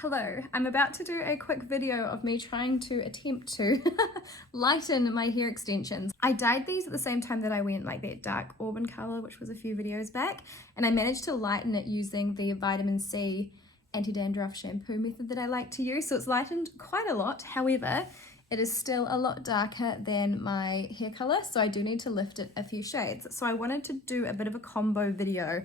Hello, I'm about to do a quick video of me trying to attempt to lighten my hair extensions. I dyed these at the same time that I went like that dark auburn color, which was a few videos back, and I managed to lighten it using the vitamin C anti-dandruff shampoo method that I like to use. So it's lightened quite a lot. However, it is still a lot darker than my hair color, so I do need to lift it a few shades. So I wanted to do a bit of a combo video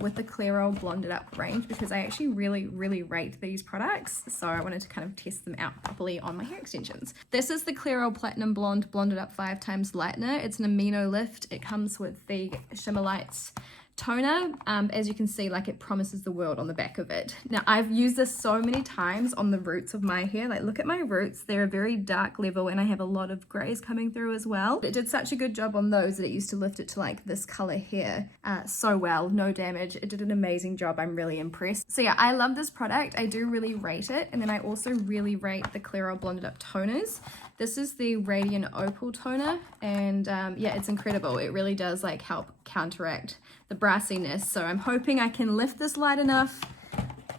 with the Clairol Blonded Up range because I actually really rate these products, so I wanted to kind of test them out properly on my hair extensions. This is the Clairol Platinum Blonde Blonded Up 5 times Lightener. It's an amino lift. It comes with the Shimmer Lights toner. As you can see, like, it promises the world on the back of it. Now, I've used this so many times on the roots of my hair. Like, look at my roots. They're a very dark level and I have a lot of grays coming through as well. It did such a good job on those that it used to lift it to like this color here so well, no damage. It did an amazing job. I'm really impressed. So yeah, I love this product. I do really rate it. And then I also really rate the Clairol Blonded Up toners. This is the Radiant Opal toner, and yeah, it's incredible. It really does like help counteract the brassiness. So I'm hoping I can lift this light enough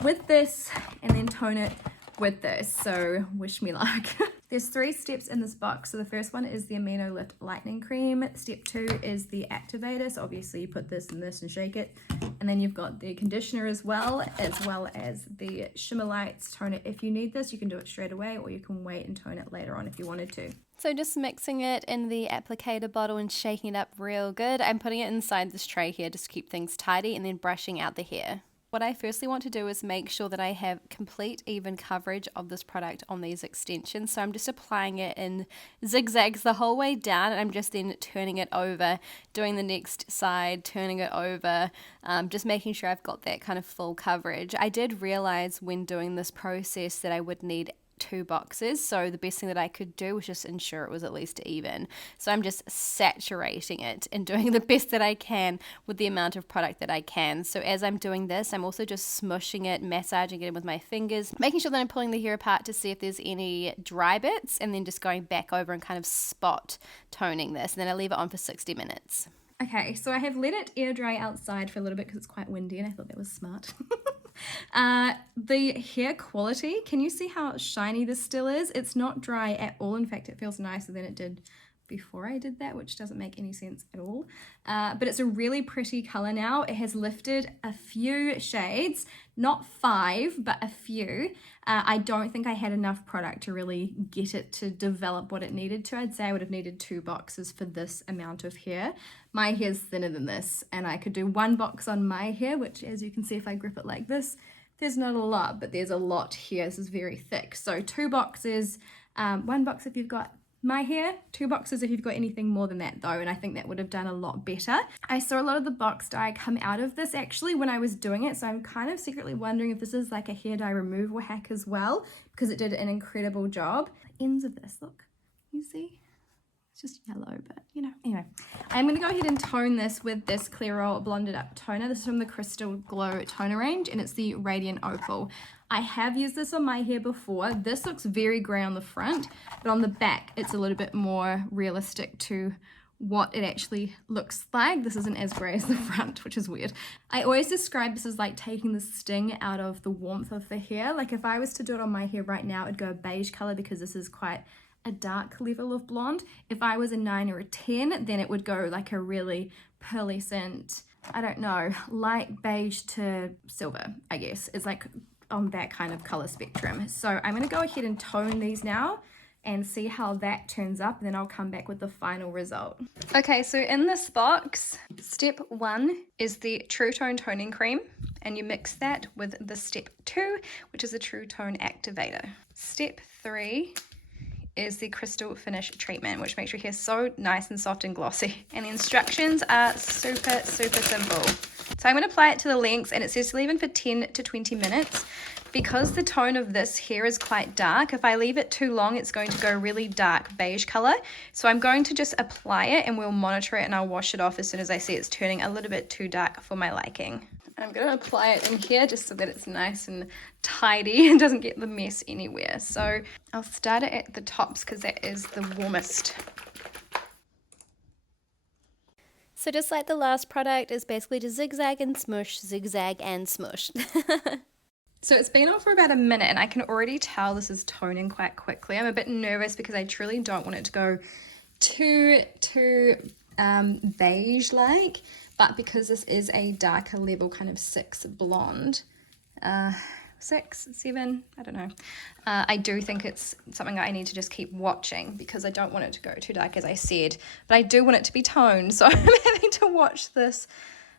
with this and then tone it with this. So wish me luck. There's 3 steps in this box. So the first one is the Amino Lift Lightening Cream. Step 2 is the activator. So obviously you put this and this and shake it. And then you've got the conditioner as well as the Shimmer Lights toner. If you need this, you can do it straight away, or you can wait and tone it later on if you wanted to. So just mixing it in the applicator bottle and shaking it up real good. I'm putting it inside this tray here just to keep things tidy, and then brushing out the hair. What I firstly want to do is make sure that I have complete even coverage of this product on these extensions. So I'm just applying it in zigzags the whole way down, and I'm just then turning it over, doing the next side, turning it over, just making sure I've got that kind of full coverage. I did realize when doing this process that I would need 2 boxes, so the best thing that I could do was just ensure it was at least even. So I'm just saturating it and doing the best that I can with the amount of product that I can. So as I'm doing this, I'm also just smushing it, massaging it with my fingers, making sure that I'm pulling the hair apart to see if there's any dry bits, and then just going back over and kind of spot toning this, and then I leave it on for 60 minutes. Okay, so I have let it air dry outside for a little bit because it's quite windy, and I thought that was smart. The hair quality, can you see how shiny this still is? It's not dry at all. In fact, it feels nicer than it did before I did that, which doesn't make any sense at all. But it's a really pretty color now. It has lifted a few shades, not 5, but a few. I don't think I had enough product to really get it to develop what it needed to. I'd say I would have needed 2 boxes for this amount of hair. My hair's thinner than this, and I could do 1 box on my hair, which, as you can see if I grip it like this, there's not a lot, but there's a lot here. This is very thick. So 2 boxes, 1 box if you've got my hair, 2 boxes if you've got anything more than that though, and I think that would have done a lot better. I saw a lot of the box dye come out of this actually when I was doing it, so I'm kind of secretly wondering if this is like a hair dye removal hack as well, because it did an incredible job. The ends of this, look, you see? It's just yellow, but you know. Anyway, I'm going to go ahead and tone this with this Clairol Blonded Up toner. This is from the Crystal Glow toner range, and it's the Radiant Opal. I have used this on my hair before. This looks very grey on the front, but on the back it's a little bit more realistic to what it actually looks like. This isn't as grey as the front, which is weird. I always describe this as like taking the sting out of the warmth of the hair. Like if I was to do it on my hair right now, it'd go a beige color because this is quite a dark level of blonde. If I was a 9 or a 10, then it would go like a really pearlescent, I don't know, light beige to silver, I guess. It's like on that kind of color spectrum. So I'm going to go ahead and tone these now and see how that turns up, and then I'll come back with the final result. Okay, so in this box, step 1 is the True Tone toning cream, and you mix that with the step 2, which is the True Tone activator. Step 3 is the crystal finish treatment, which makes your hair so nice and soft and glossy. And the instructions are super simple. So I'm going to apply it to the lengths, and it says to leave in for 10 to 20 minutes. Because the tone of this hair is quite dark, if I leave it too long, it's going to go really dark beige color. So I'm going to just apply it, and we'll monitor it, and I'll wash it off as soon as I see it's turning a little bit too dark for my liking. I'm going to apply it in here just so that it's nice and tidy and doesn't get the mess anywhere. So I'll start it at the tops because that is the warmest. So just like the last product, is basically to zigzag and smush, zigzag and smush. So it's been on for about a minute and I can already tell this is toning quite quickly. I'm a bit nervous because I truly don't want it to go too beige like, but because this is a darker level kind of 6 blonde, 6, 7, I don't know. I do think it's something that I need to just keep watching because I don't want it to go too dark, as I said, but I do want it to be toned, so I'm having to watch this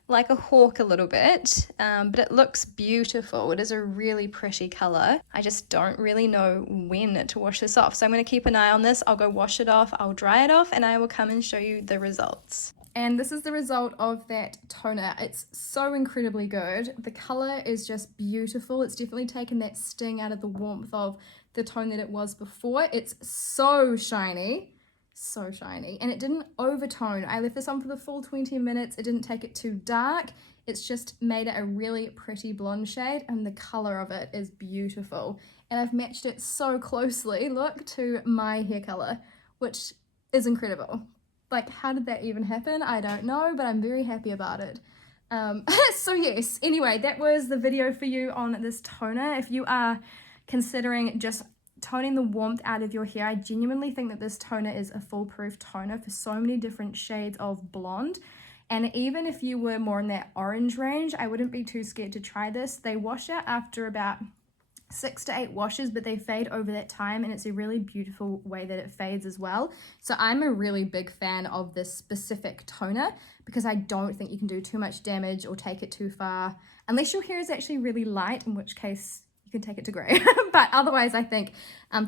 like a hawk a little bit, but it looks beautiful. It is a really pretty color. I just don't really know when to wash this off, so I'm going to keep an eye on this. I'll go wash it off, I'll dry it off, and I will come and show you the results. And this is the result of that toner. It's so incredibly good. The color is just beautiful. It's definitely taken that sting out of the warmth of the tone that it was before. It's so shiny. So shiny, and it didn't overtone. I left this on for the full 20 minutes. It didn't take it too dark. It's just made it a really pretty blonde shade, and the color of it is beautiful. And I've matched it so closely, look, to my hair color, which is incredible. Like, how did that even happen? I don't know, but I'm very happy about it. So yes, anyway, that was the video for you on this toner. If you are considering just toning the warmth out of your hair, I genuinely think that this toner is a foolproof toner for so many different shades of blonde. And even if you were more in that orange range, I wouldn't be too scared to try this. They wash out after about 6 to 8 washes, but they fade over that time, and it's a really beautiful way that it fades as well. So I'm a really big fan of this specific toner because I don't think you can do too much damage or take it too far, unless your hair is actually really light, in which case can take it to grey. But otherwise, I think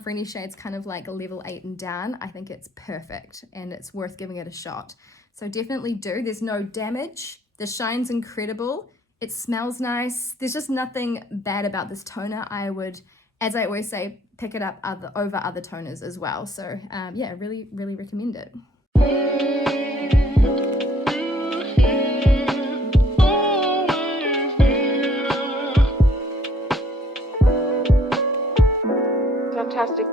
for any shades kind of like level 8 and down, I think it's perfect and it's worth giving it a shot. So definitely do. There's no damage. The shine's incredible. It smells nice. There's just nothing bad about this toner. I would, as I always say, pick it up over other toners as well. So yeah, really, really recommend it. Fantastic.